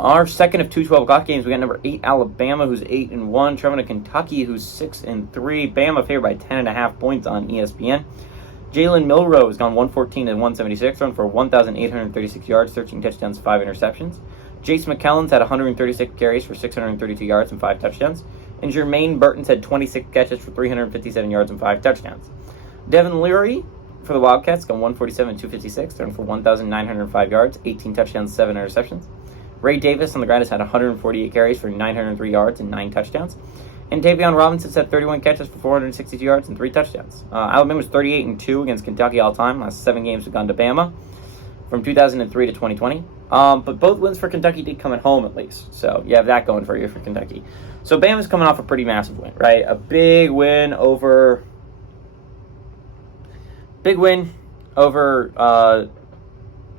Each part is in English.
Our second of two 12 o'clock games, we got number 8 Alabama, who's 8-1, traveling to Kentucky, who's 6-3. Bama favored by 10.5 points on ESPN. Jalen Milroe has gone 114 and 176, run for 1,836 yards, 13 touchdowns, 5 interceptions. Jace McClellan's had 136 carries for 632 yards and 5 touchdowns. And Jermaine Burton's had 26 catches for 357 yards and 5 touchdowns. Devin Leary for the Wildcats gone 147 and 256, run for 1,905 yards, 18 touchdowns, 7 interceptions. Ray Davis on the ground has had 148 carries for 903 yards and 9 touchdowns. And Tavion Robinson's had 31 catches for 462 yards and 3 touchdowns. Alabama's 38-2 against Kentucky all-time. Last 7 games have gone to Bama from 2003 to 2020. But both wins for Kentucky did come at home at least. So you have that going for you for Kentucky. So Bama's coming off a pretty massive win, right? A big win over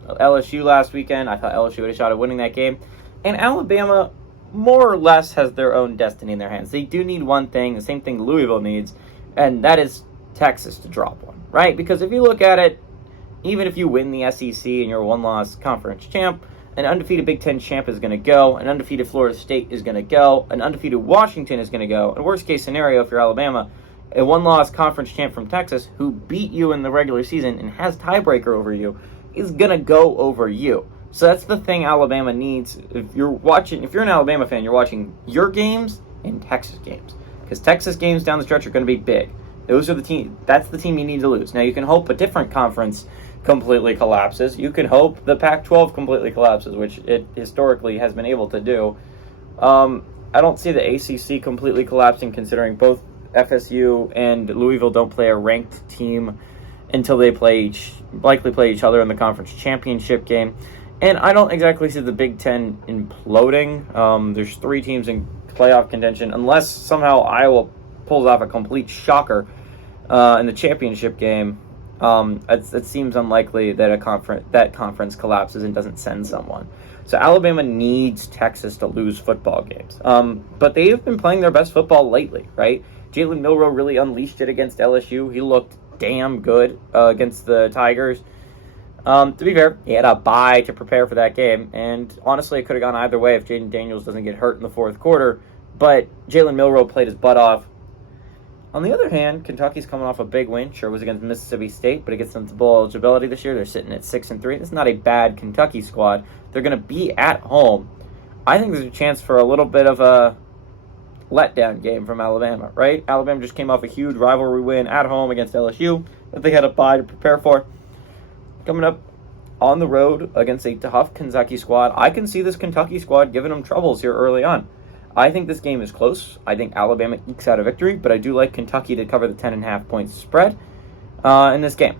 LSU last weekend. I thought LSU had a shot at winning that game. And Alabama more or less has their own destiny in their hands. They do need one thing, the same thing Louisville needs, and that is Texas to drop one, right? Because if you look at it, even if you win the SEC and you're a one-loss conference champ, an undefeated Big Ten champ is going to go, an undefeated Florida State is going to go, an undefeated Washington is going to go, and worst case scenario, if you're Alabama, a one-loss conference champ from Texas who beat you in the regular season and has tiebreaker over you is going to go over you. So that's the thing Alabama needs. If you're an Alabama fan, you're watching your games and Texas games. Because Texas games down the stretch are going to be big. That's the team you need to lose. Now you can hope a different conference completely collapses. You can hope the Pac-12 completely collapses, which it historically has been able to do. I don't see the ACC completely collapsing, considering both FSU and Louisville don't play a ranked team until they likely play each other in the conference championship game. And I don't exactly see the Big Ten imploding. There's 3 teams in playoff contention, unless somehow Iowa pulls off a complete shocker in the championship game. It seems unlikely that that conference collapses and doesn't send someone. So Alabama needs Texas to lose football games. But they have been playing their best football lately, right? Jalen Milroe really unleashed it against LSU. He looked damn good against the Tigers. To be fair, he had a bye to prepare for that game, and honestly, it could have gone either way if Jaden Daniels doesn't get hurt in the fourth quarter, but Jalen Milroe played his butt off. On the other hand, Kentucky's coming off a big win. Sure, it was against Mississippi State, but it gets them to bowl eligibility this year. They're sitting at 6-3. It's not a bad Kentucky squad. They're going to be at home. I think there's a chance for a little bit of a letdown game from Alabama, right? Alabama just came off a huge rivalry win at home against LSU that they had a bye to prepare for. Coming up on the road against a tough Kentucky squad, I can see this Kentucky squad giving them troubles here early on. I think this game is close. I think Alabama ekes out a victory, but I do like Kentucky to cover the 10.5 points spread in this game.